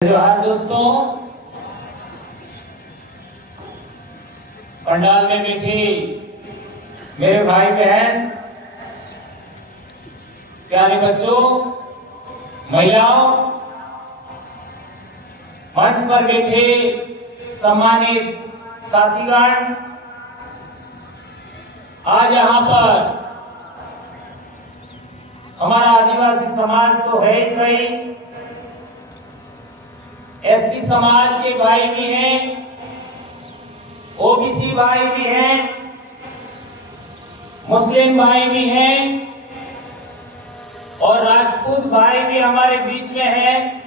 जोहार दोस्तों, पंडाल में बैठे मेरे भाई बहन, प्यारे बच्चों, महिलाओं, मंच पर बैठे सम्मानित साथीगण, आज यहाँ पर हमारा आदिवासी समाज तो है ही सही, एससी समाज के भाई भी हैं, ओबीसी भाई भी हैं, मुस्लिम भाई भी हैं और राजपूत भाई भी हमारे बीच में हैं।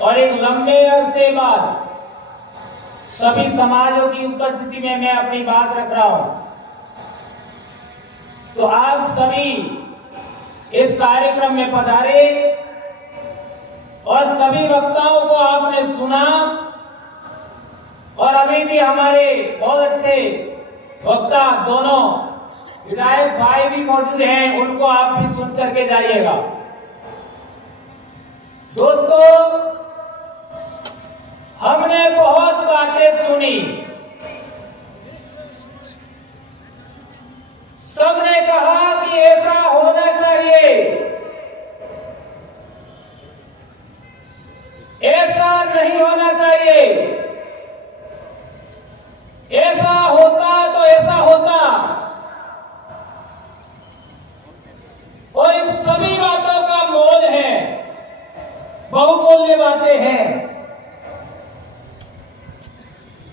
और एक लंबे अरसे बाद सभी समाजों की उपस्थिति में मैं अपनी बात रख रहा हूं। तो आप सभी इस कार्यक्रम में पधारे और सभी वक्ताओं को आपने सुना और अभी भी हमारे बहुत अच्छे वक्ता दोनों विधायक भाई भी मौजूद हैं, उनको आप भी सुन करके जाइएगा। दोस्तों, हमने बहुत बातें सुनी, सबने कहा कि ऐसा होना चाहिए, ऐसा नहीं होना चाहिए, ऐसा होता तो ऐसा होता। और इन सभी बातों का मोल है, बहुमूल्य बातें हैं,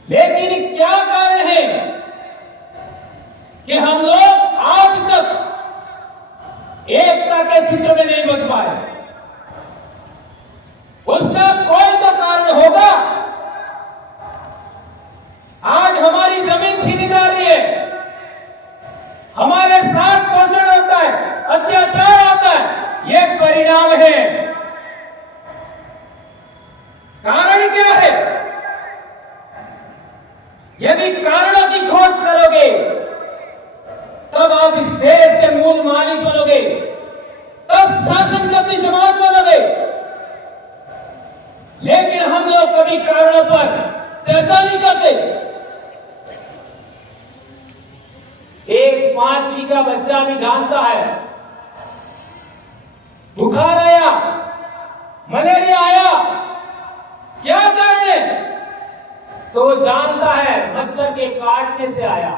लेकिन क्या कारण है कि हम लोग आज तक एकता के सूत्र में नहीं बंध पाए? उसका कोई तो कारण होगा। आज हमारी जमीन छीनी जा रही है, हमारे साथ शोषण होता है, अत्याचार होता है, ये परिणाम है। कारण क्या है? यदि कारणों की खोज करोगे तब आप इस देश के मूल मालिक बनोगे, तब शासन करती जमात बनोगे। लेकिन हम लोग कभी कारणों पर चर्चा नहीं करते। एक 5वीं का बच्चा भी जानता है, बुखार आया, मलेरिया आया, क्या कारण है? तो वो जानता है मच्छर के काटने से आया।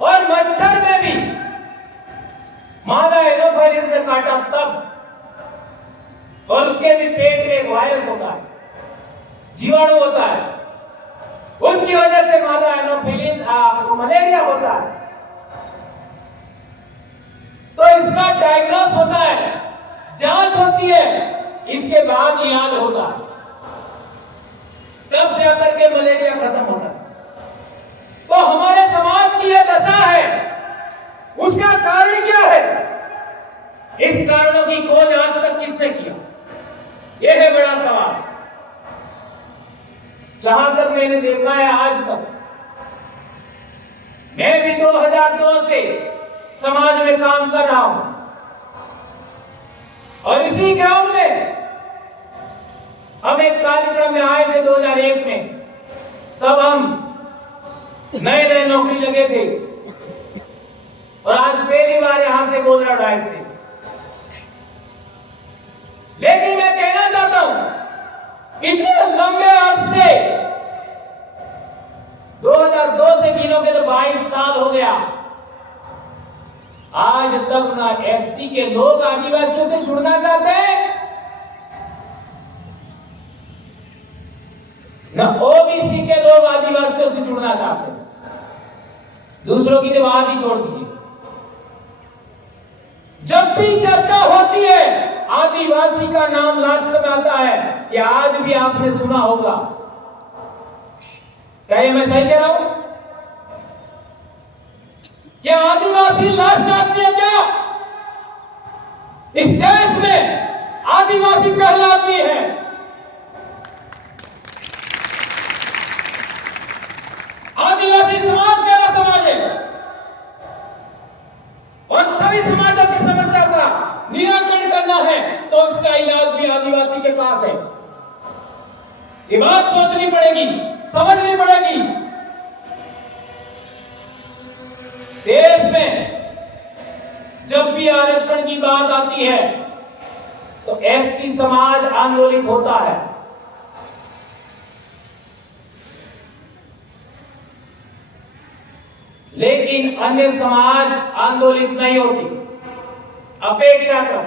और मच्छर में भी मादा एनोफाइलिस ने काटा तब, और उसके भी पेट में एक वायरस होता है, जीवाणु होता है, उसकी वजह से मादा एनोफिलिस मलेरिया होता है। तो इसका डायग्नोस होता है, जांच होती है, इसके बाद इलाज होता है, तब जाकर के मलेरिया खत्म होता है। तो हमारे समाज की यह दशा है, उसका कारण क्या है? इस कारणों की खोज आज तक किसने किया? यह है बड़ा सवाल। जहां तक मैंने देखा है आज तक, मैं भी 2002 से समाज में काम कर रहा हूं और इसी ग्राउंड में हम एक कार्यक्रम में आए थे 2001 में। तब हम नए नए नौकरी लगे थे और आज पहली बार यहां से बोल रहा हूं डायरेक्ट से। लेकिन मैं कहना चाहता हूं, इतने लंबे अरसे 2002 से गिनोगे तो 22 साल हो गया, आज तक ना एससी के लोग आदिवासियों से जुड़ना चाहते हैं, ना ओबीसी के लोग आदिवासियों से जुड़ना चाहते हैं। दूसरों की तो बात ही छोड़ दीजिए। जब भी चर्चा होती है, आदिवासी का नाम लास्ट में आता है। ये आज भी आपने सुना होगा। क्या ये मैं सही कह रहा हूं? क्या आदिवासी लास्ट आदमी है? क्या इस देश में आदिवासी पहला आदमी है? आदिवासी समाज पहला समाज है और सभी समाजों की समस्या का निराकरण करना है तो और उसका इलाज भी आदिवासी के पास है। ये बात सोचनी पड़ेगी, समझनी पड़ेगी। देश में जब भी आरक्षण की बात आती है तो एससी समाज आंदोलित होता है, लेकिन अन्य समाज आंदोलित नहीं होती, अपेक्षा करो।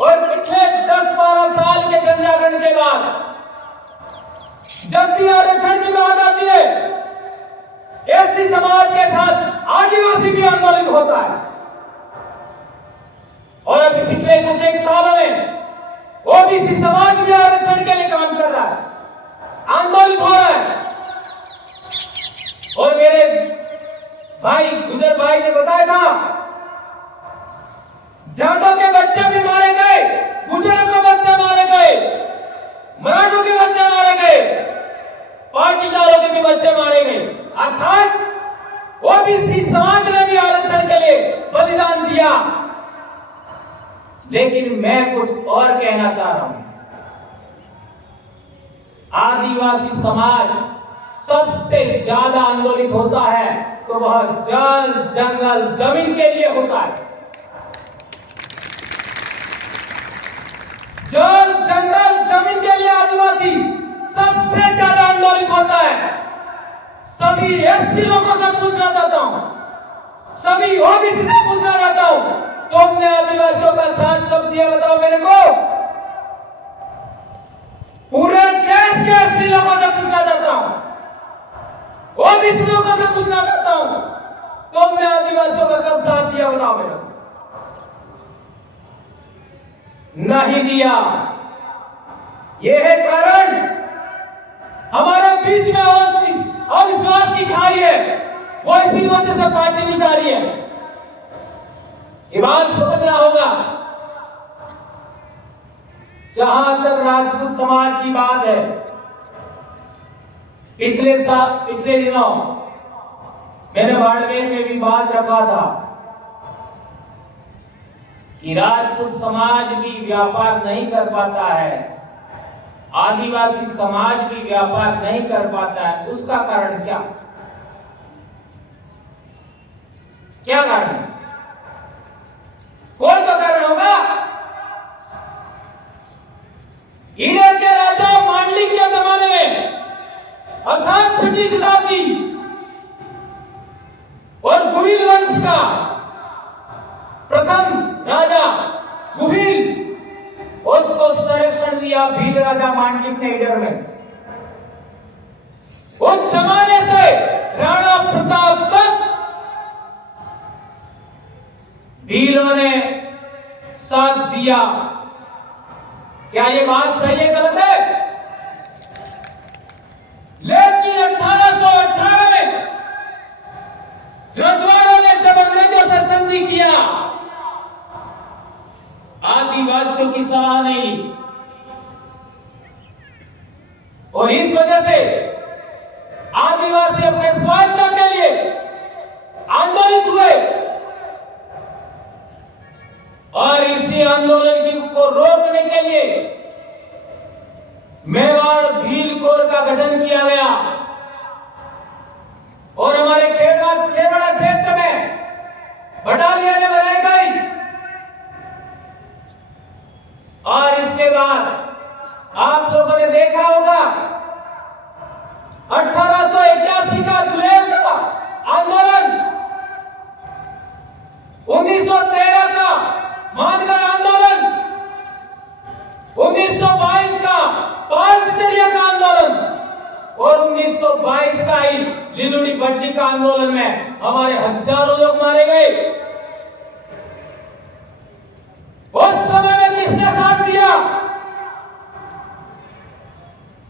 और पिछले 10-12 साल के जनजागरण के बाद जब भी आरक्षण की बात आती है, एससी समाज के साथ आदिवासी भी आंदोलित होता है। और अभी पिछले कुछ एक सालों में ओबीसी समाज भी आरक्षण के लिए काम कर रहा है, आंदोलित हो रहा है। और मेरे भाई गुजर भाई ने बताया था, जाटों के बच्चे भी मारे गए, गुजरों के बच्चे मारे गए, मराठों के बच्चे मारे गए, पाटीदारों के भी बच्चे मारे गए। अर्थात ओबीसी समाज ने भी आरक्षण के लिए बलिदान दिया। लेकिन मैं कुछ और कहना चाह रहा हूं। आदिवासी समाज सबसे ज्यादा आंदोलित होता है तो वह जल, जंगल, जमीन के लिए होता है। जल, जंगल, जमीन के लिए आदिवासी सबसे ज्यादा आंदोलित होता है। सभी एससी लोगों से पूछना चाहता हूं, सभी ओबीसी से पूछना चाहता हूं, तुमने आदिवासियों का साथ कब दिया बताओ मेरे को? पूरे देश के एससी लोगों से पूछना चाहता हूं, ओबीसी लोगों से पूछना चाहता हूं, तुमने आदिवासियों का कब साथ दिया बताओ मेरे को? नहीं दिया। यह है कारण, हमारे बीच में अविश्वास की खाई है, वो इसी वजह से पार्टी नहीं जा रही है। ये बात समझना होगा। जहां तक राजपूत समाज की बात है, पिछले दिनों मैंने बाड़मेर में भी बात रखा था कि राजपूत समाज भी व्यापार नहीं कर पाता है, आदिवासी समाज भी व्यापार नहीं कर पाता है। उसका कारण क्या कारण है? कौन तो कारण होगा? ईरान के राजा मांडलिक के जमाने में अर्थात 6वीं शताब्दी और गुहिल वंश का प्रथम राजा गुहिल, उसको संरक्षण दिया भील राजा मांडलिक ने ईडर में। उस जमाने से राणा प्रताप तक भीलों ने साथ दिया। क्या ये बात सही है, गलत है? लेकिन 1818 में रजवाड़ों ने जब अंग्रेजों से संधि किया, आदिवासियों की सलाह नहीं ली और इस वजह से आदिवासी अपने स्वाधीनता के लिए आंदोलित हुए। और इसी आंदोलन को रोकने के लिए मेवाड़ भील कोर का गठन किया गया और हमारे खेड़वाड़ा क्षेत्र में बटालियनें बनाई गई। और इसके बाद आप लोगों ने देखा होगा 1881 का जुलैन का आंदोलन, 1913 का मानगढ़ आंदोलन, 1922 का पांचतरिया का आंदोलन और 1922 का ही लिलुड़ी भट्टी का आंदोलन में हमारे हजारों लोग मारे गए। उस समय में किसने साथ दिया?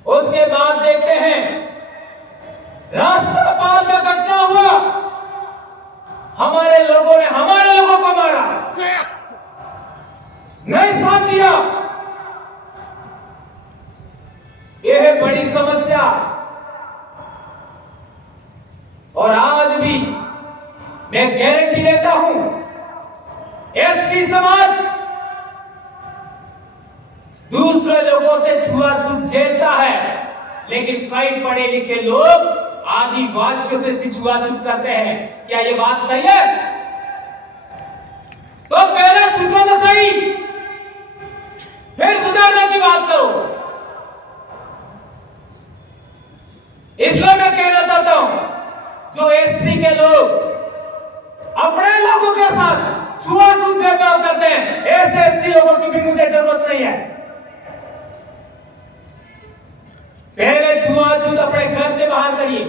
उसके बाद देखते हैं राष्ट्रपाल का घटना हुआ, हमारे लोगों ने हमारे लोगों को मारा, नहीं साथ दिया। यह है बड़ी समस्या। और आज भी मैं गारंटी देता हूं, एससी समाज वर्षों से छुआछूत झेलता है, लेकिन कई पढ़े लिखे लोग आदिवासियों से भी छुआछूत करते हैं। क्या ये बात सही है? तो पहले सुधरो तो सही, फिर सुधारने की बात करो। इसलिए मैं कहना चाहता हूं, जो एससी के लोग अपने लोगों के साथ छुआछूत भेदभाव करते हैं, ऐसे एससी लोगों की भी मुझे जरूरत नहीं है। पहले छुआछूत अपने घर से बाहर करिए,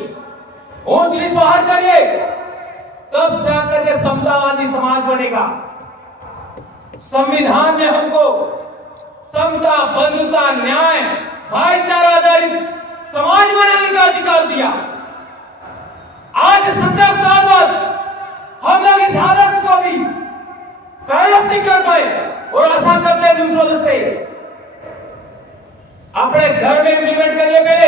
ऊंच नीच बाहर करिए, तब जाकर के समतावादी समाज बनेगा। संविधान ने हमको समता, बंधुता, न्याय, भाईचारा आधारित समाज बनाने का अधिकार दिया। आज 70 साल बाद हम लोग इस आदर्श को भी कायम नहीं कर पाए और आशा करते हैं दूसरों से अपने घर में इंप्लीमेंट करिए। पहले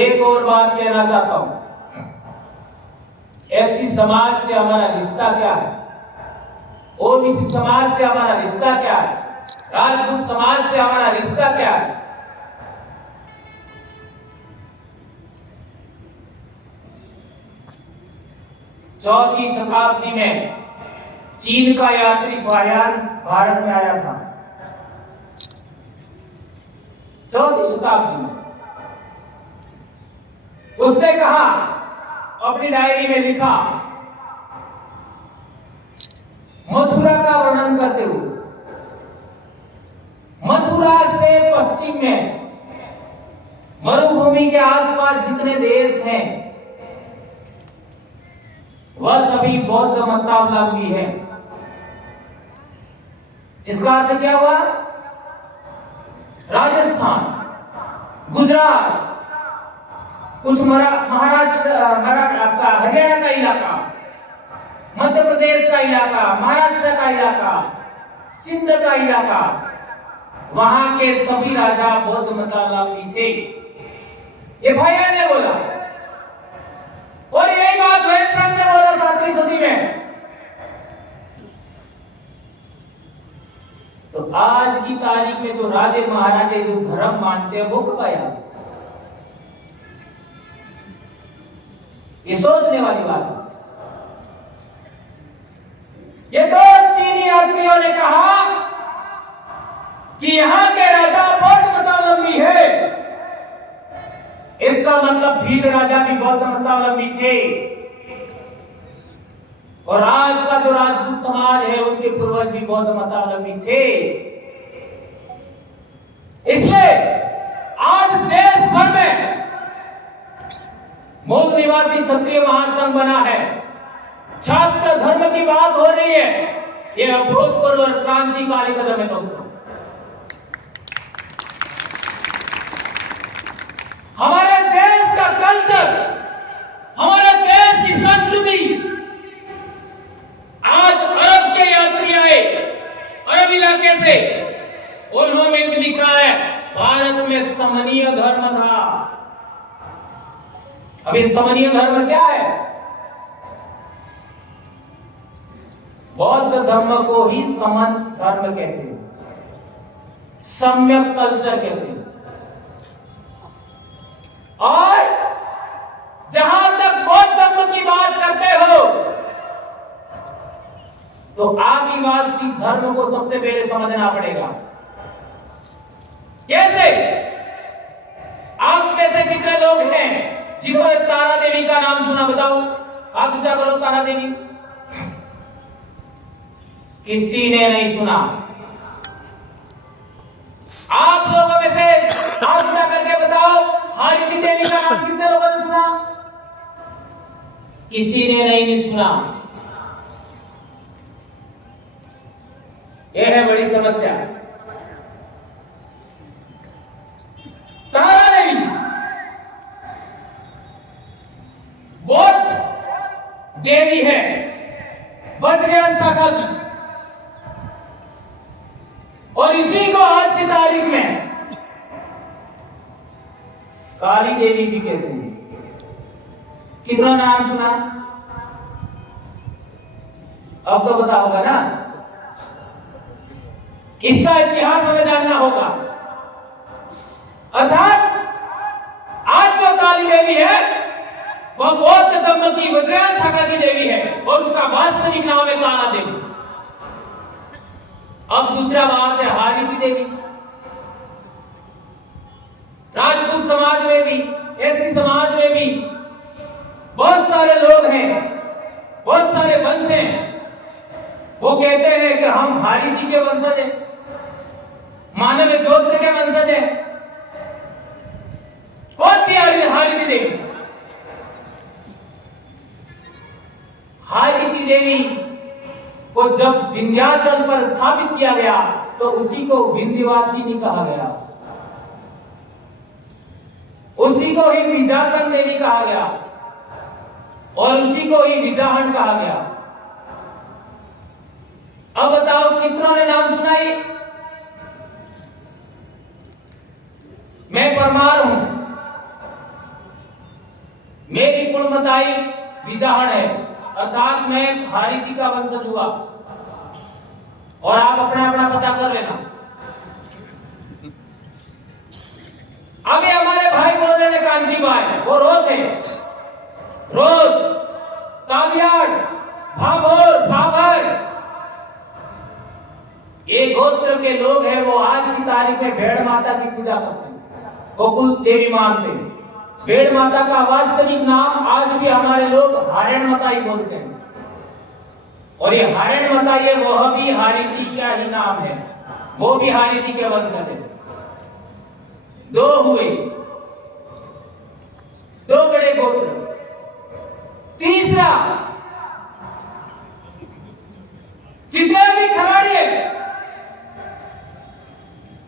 एक और बात कहना चाहता हूं, एससी समाज से हमारा रिश्ता क्या है, ओबीसी समाज से हमारा रिश्ता क्या है, राजपूत समाज से हमारा रिश्ता क्या है। चौथी शताब्दी में चीन का यात्री फाहियान भारत में आया था। चौथी शताब्दी में उसने कहा, अपनी डायरी में लिखा, मथुरा का वर्णन करते हुए, मथुरा से पश्चिम में मरुभूमि के आसपास जितने देश हैं वह सभी बौद्ध मतावलंबी है। इसका अर्थ क्या हुआ? राजस्थान, गुजरात, कुछ महाराष्ट्र, आपका हरियाणा का इलाका, मध्य प्रदेश का इलाका, महाराष्ट्र का इलाका, सिंध का इलाका, वहां के सभी राजा बौद्ध मतावलंबी थे। ये फाहियान ने बोला, और यही बात वेदव्यास ने बोला 7वीं सदी में। तो आज की तारीख में जो राजे महाराजे जो धर्म मानते हैं वो कब आया? ये सोचने वाली बात है। ये दो चीनी यात्रियों ने कहा कि यहां के राजा बौद्ध मतावलंबी है, इसका मतलब भील राजा भी बौद्ध मतावलंबी थे, और आज का जो राजपूत समाज है उनके पूर्वज भी बौद्ध मतावलंबी थे। इसलिए आज देश भर में मूल निवासी क्षत्रिय महासंघ बना है। छात्र धर्म की बात हो रही है, यह अभूतपूर्व और क्रांतिकारी कदम है दोस्तों। हमारे देश का कल्चर, हमारे देश की संस्कृति, आज अरब के यात्री आए, अरब इलाके से, उन्होंने भी लिखा है भारत में समनीय धर्म था। अभी समनीय धर्म क्या है? बौद्ध धर्म को ही समन धर्म कहते हैं, सम्यक कल्चर कहते हैं। और जहां तक बौद्ध धर्म की बात करते हो तो आदिवासी धर्म को सबसे पहले समझना पड़ेगा। कैसे? आप में से कितने लोग हैं जिन्होंने तारा देवी का नाम सुना? बताओ, हाथ ऊंचा करो। तारा देवी किसी ने नहीं सुना। आप लोगों में से हाथ ऊंचा करके बताओ, हारिनी देवी का नाम कितने लोगों ने सुना? किसी ने नहीं सुना। यह है बड़ी समस्या। तारा देवी बौद्ध देवी है, बद्रियान शाखा की, और इसी को आज की तारीख में काली देवी भी कहते हैं। कितना नाम सुना? अब तो पता होगा ना। इसका इतिहास हमें जानना होगा। अर्थात आज जो काली देवी है वह बौद्ध धर्म की वज्रयान शाखा की देवी है और उसका वास्तविक नाम है काला देवी। अब दूसरा बात है हारिति देवी। राजपूत समाज में भी, एससी समाज में भी बहुत सारे लोग हैं, बहुत सारे वंश हैं, वो कहते हैं कि हम हारिति के वंशज हैं, मानव गोत्र के वंशज हैं। कौन थी हारिति देवी? हारिति देवी को जब विंध्याचल पर स्थापित किया गया तो उसी को विंध्यवासिनी कहा गया, उसी को ही विजासन देवी कहा गया और उसी को ही विजाहन कहा गया। अब बताओ कितनों ने नाम सुना ये? मैं परमार हूं, मेरी कुलमताई विजाहन है, अर्थात मैं हारिति का वंशज हुआ। और आप अपना अपना पता कर लेना। अभी हमारे भाई बोल रहे थे कांति भाई, वो रोज थे, रोज कावियाड, भाभोर, भाभर, ये गोत्र के लोग हैं। वो आज की तारीख में भेड़ माता की पूजा करते हैं, गोकुल देवी मानते हैं। भेड़ माता का वास्तविक नाम आज भी हमारे लोग हारेण माता ही बोलते हैं। और ये हारेण माता, ये वह भी हारिति का ही नाम है, वो भी हारिति के वंशज है। दो हुए, दो बड़े गोत्र। तीसरा जितने भी खराड़ी है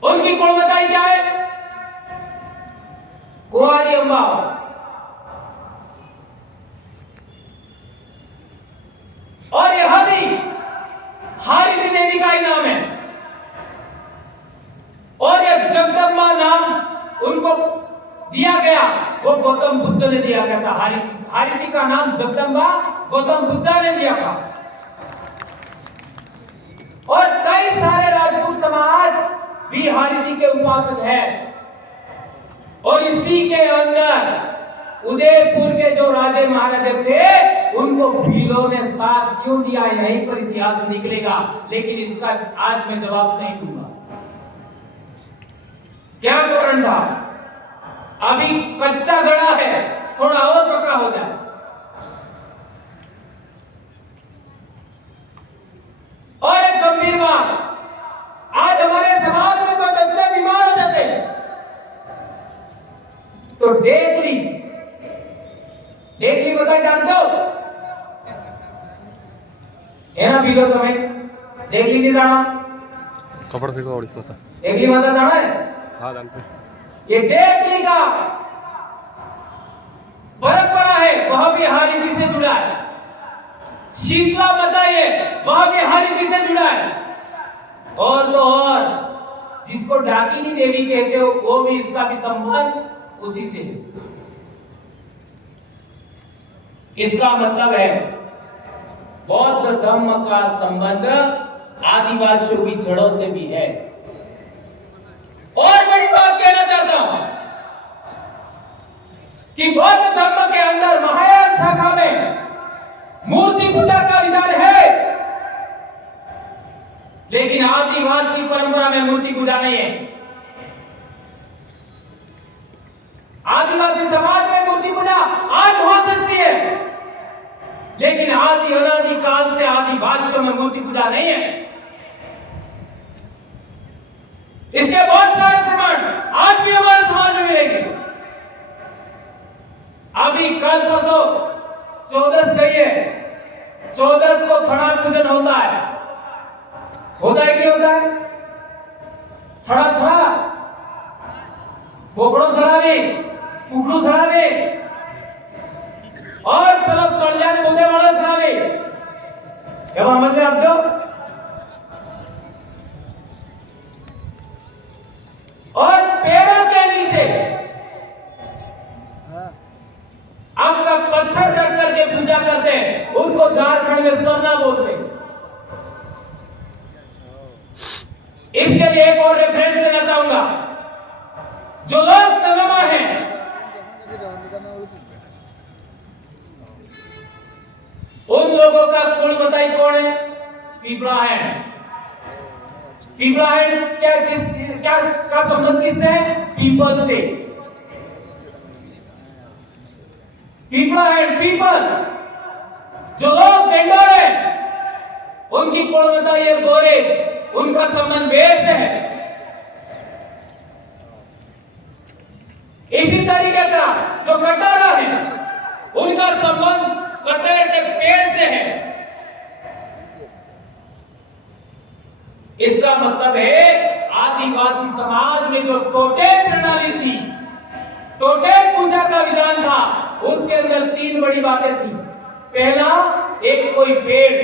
उनकी कुलमताई क्या है? कुंवारी अम्बा। और यह भी हारिति देवी का ही नाम है। और यह जगदम्बा नाम उनको दिया गया, वो गौतम बुद्ध ने दिया गया था। हारिति का नाम जगदम्बा गौतम बुद्ध ने दिया था। और कई सारे राजपूत समाज भी हारिति के उपासक है। और इसी के अंदर उदयपुर के जो राजे महाराजे थे उनको भीलों ने साथ क्यों दिया, यहीं पर इतिहास निकलेगा। लेकिन इसका आज मैं जवाब नहीं दूंगा। क्या कारण था? अभी कच्चा गड़ा है, थोड़ा और पक्का हो जाए। और एक गंभीर बात, आज हमारे समाज में कोई बच्चा बीमार हो जाते हैं तो डेगली बता जानते हो? है ना भीलो तुम्हें? डेगली नहीं जाना? कपड़ा फेंको और इसको डेगली माता जाना है? हाँ जानते। ये डेगली का परंपरा है, वह भी हारिति से जुड़ा है। शीतला माता ये वह भी हारिति से जुड़ा है। और तो और जिसको डाकिनी देवी कहते हो वो भी, इसका भी संबंध उसी से है। इसका मतलब है बौद्ध धर्म का संबंध आदिवासियों की जड़ों से भी है। और बड़ी बात कहना चाहता हूं कि बौद्ध धर्म के अंदर महायान शाखा में मूर्ति पूजा का विधान है, लेकिन आदिवासी परंपरा में मूर्ति पूजा नहीं है। आदिवासी समाज में मूर्ति पूजा आज हो सकती है, लेकिन आदि अनादि काल से आदिवासियों में मूर्ति पूजा नहीं है। इसके बहुत सारे प्रमाण आज भी हमारे समाज में मिलेंगे। अभी कल परसों 14 गई है, 14 को थड़ा पूजन होता है कि नहीं होता है? थड़ा थड़ा पोपड़ो सड़ावे, कुकड़ू सड़ावे और प्लस सड़ियान बुदे वाले सड़ावे। क्या समझ रहे आप? जो और पेड़ों के नीचे आपका पत्थर रख करके पूजा करते हैं, उसको झारखंड में सरना बोलते हैं। इसके लिए एक और रेफरेंस देना चाहूंगा। जो लोग नगमा है, उन लोगों का कुल बताई कौन है? पीपड़ा है। पीपड़ा है क्या का संबंध किससे है? पीपल से। पीपड़ा है, पीपल। जो लोग बेंगोर है, उनकी कुल बताई है गोरे, उनका संबंध वेद से है। इसी तरीके का जो कटारा है, उनका संबंध कटेर के पेड़ से है। इसका मतलब है आदिवासी समाज में जो टोटेम प्रणाली थी, टोटेम पूजा का विधान था, उसके अंदर तीन बड़ी बातें थी। पहला, एक कोई पेड़,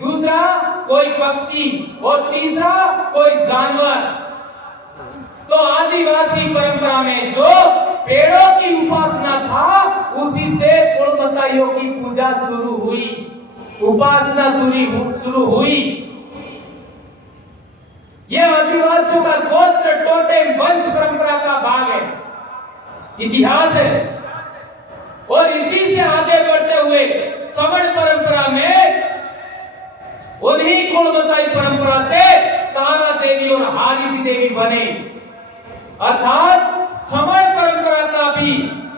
दूसरा कोई पक्षी, और तीसरा कोई जानवर। तो आदिवासी परंपरा में जो पेड़ों की उपासना था, उसी से कुलमताइयों की पूजा शुरू हुई, उपासना शुरू हुई। यह आदिवासियों का गोत्र टोटेम वंश परंपरा का भाग है, इतिहास है। और इसी से आगे बढ़ते हुए समण परंपरा में उन्हीं कुलमताई परंपरा से तारा देवी और हारिदी देवी बने। अर्थात समण परंपरा का भी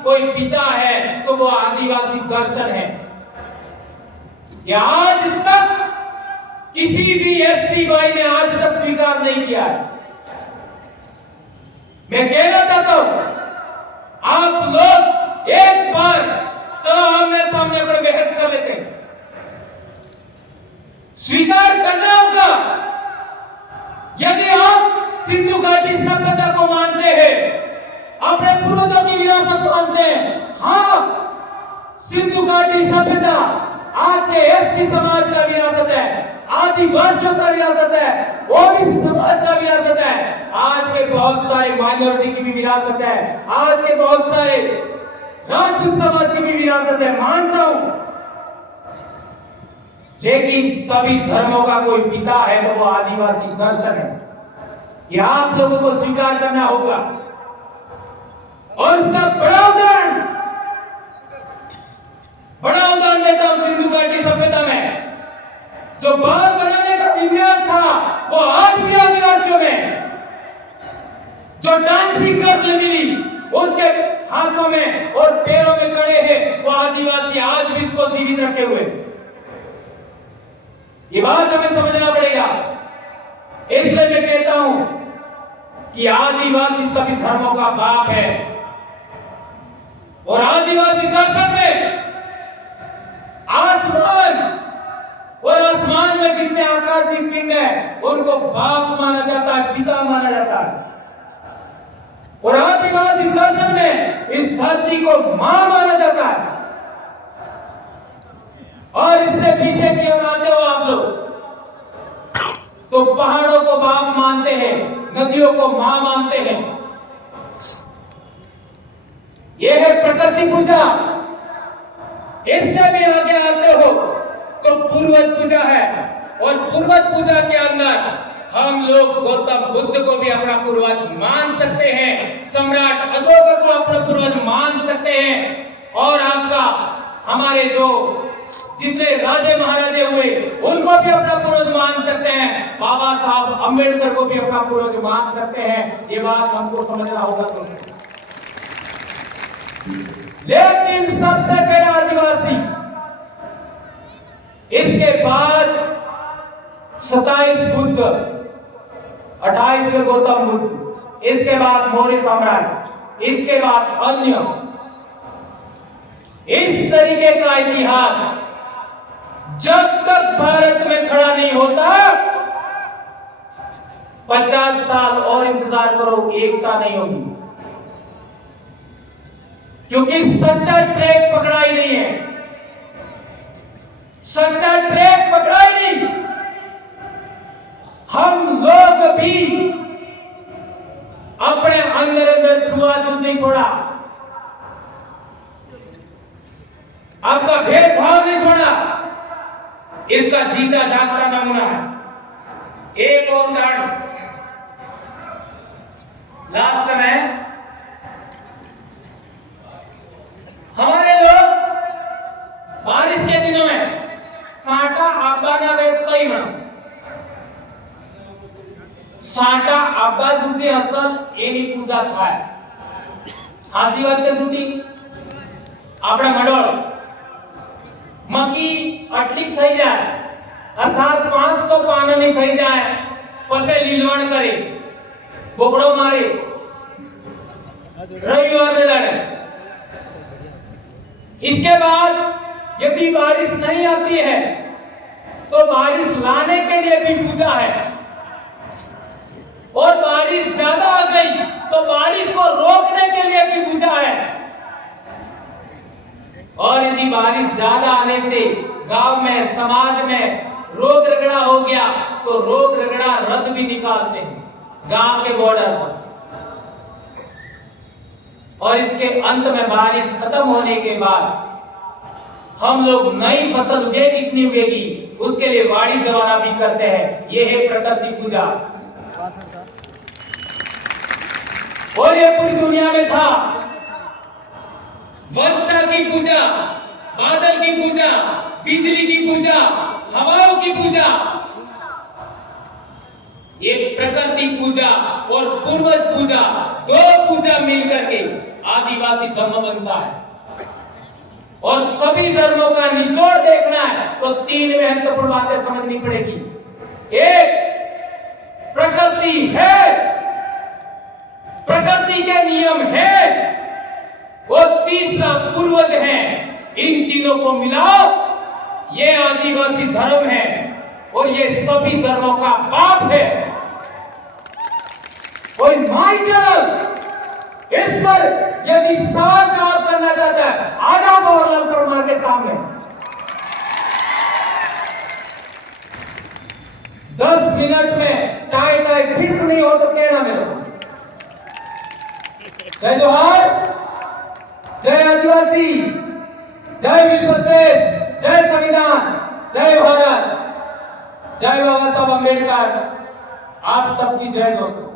कोई पिता है तो वो आदिवासी दर्शन है। ये आज तक किसी भी एससी भाई ने आज तक स्वीकार नहीं किया है। मैं कहना चाहता हूं, आप लोग एक बार चलो आमने सामने पर बहस कर लेते हैं। स्वीकार करना होगा, यदि आप सिंधु घाटी सभ्यता को मानते हैं, अपने पूर्वजों की विरासत मानते हैं, हाँ, सिंधु घाटी सभ्यता आज के एससी समाज का विरासत है, आदिवासियों का विरासत है, ओबीसी समाज का विरासत है, आज के बहुत सारे माइनॉरिटी की भी विरासत है, आज के बहुत सारे राजपूत समाज की भी विरासत है, मानता हूं। लेकिन सभी धर्मों का कोई पिता है तो वो आदिवासी दर्शन है। ये आप लोगों को स्वीकार करना होगा। और इसका बड़ा उदाहरण देता हूं सिंधु घाटी सभ्यता में। जो बाल बनाने का विन्यास था वो आज भी आदिवासियों में, जो डांसिंग गर्ल मिली उसके हाथों में और पैरों में कड़े हैं, वो आदिवासी आज भी इसको जीवित रखे हुए। ये बात हमें समझना पड़ेगा। इसलिए मैं कहता हूं कि आदिवासी सभी धर्मों का बाप है। और आदिवासी दर्शन में आसमान और आसमान में जितने आकाशीय पिंड है उनको बाप माना जाता है, पिता माना जाता है। और आदिवासी दर्शन में इस धरती को मां माना जाता है। और इससे पीछे की ओर आते हो आप लोग तो पहाड़ों को बाप मानते हैं, नदियों को मां मानते हैं। यह है प्रकृति पूजा। इससे भी आगे आते हो तो पूर्वज पूजा है। और पूर्वज पूजा के अंदर हम लोग गौतम बुद्ध को भी अपना पूर्वज मान सकते हैं, सम्राट अशोक को अपना पूर्वज मान सकते हैं, और आपका हमारे जो जितने राजे महाराजे हुए उनको भी अपना पूर्वज मान सकते हैं, बाबा साहब अंबेडकर को भी अपना पूर्वज मान सकते हैं। ये बात हमको समझना होगा दोस्तों। लेकिन सबसे पहले आदिवासी, इसके बाद 27 बुद्ध, 28वें गौतम बुद्ध, इसके बाद मौर्य साम्राज्य, इसके बाद अन्य। इस तरीके का इतिहास जब तक भारत में खड़ा नहीं होता 50 साल और इंतजार करो, एकता नहीं होगी। क्योंकि सच्चा ट्रैक पकड़ा ही नहीं है, सच्चा ट्रैक पकड़ा ही नहीं। हम लोग भी अपने अंदर छुआछूत नहीं छोड़ा, आपका भेदभाव नहीं छोड़ा। इसका जीता जागता नमूना है। एक और उदाहरण, लास्ट में हमारे लोग बारिश के दिनों में साटा आब्बा वे कई म्हणा साटा आब्बा जुसी असल एनी पूजा थाय हासी વાત કે જૂઠી આપણે મડોળ મકી અટલીક થઈ જાય અર્થાત 500 પાનાની થઈ જાય પછી લીલવણ કરે બોકડો મારે રવિવાર લડે इसके बाद यदि बारिश नहीं आती है तो बारिश लाने के लिए भी पूजा है और बारिश ज्यादा आ गई तो बारिश को रोकने के लिए भी पूजा है और यदि बारिश ज्यादा आने से गांव में समाज में रोग रगड़ा हो गया तो रोग रगड़ा रद भी निकालते हैं गांव के बॉर्डर पर और इसके अंत में बारिश खत्म होने के बाद हम लोग नई फसल उगेगी कितनी उगेगी उसके लिए वाड़ी जवाना भी करते हैं। ये है प्रकृति पूजा और ये पूरी दुनिया में था। वर्षा की पूजा, बादल की पूजा, बिजली की पूजा, हवाओं की पूजा, ये प्रकृति पूजा और पूर्वज पूजा, दो पूजा मिलकर के आदिवासी धर्म बनता है। और सभी धर्मों का निचोड़ देखना है तो 3 महत्वपूर्ण बातें समझनी पड़ेगी। एक, प्रकृति है, प्रकृति के नियम है, और तीसरा पूर्वज है। इन तीनों को मिलाओ, ये आदिवासी धर्म है और ये सभी धर्मों का बाप है। कोई माई चल इस पर यदि सवाल जवाब करना चाहता है आ जाओ गवर्नर परमार के सामने। 10 मिनट में टाई टाई फिक्स नहीं हो तो कहना मेरे को। जय जोहार, जय आदिवासी, जय वीर बसवेश, जय संविधान, जय भारत, जय बाबा साहब अम्बेडकर। आप सबकी जय दोस्तों।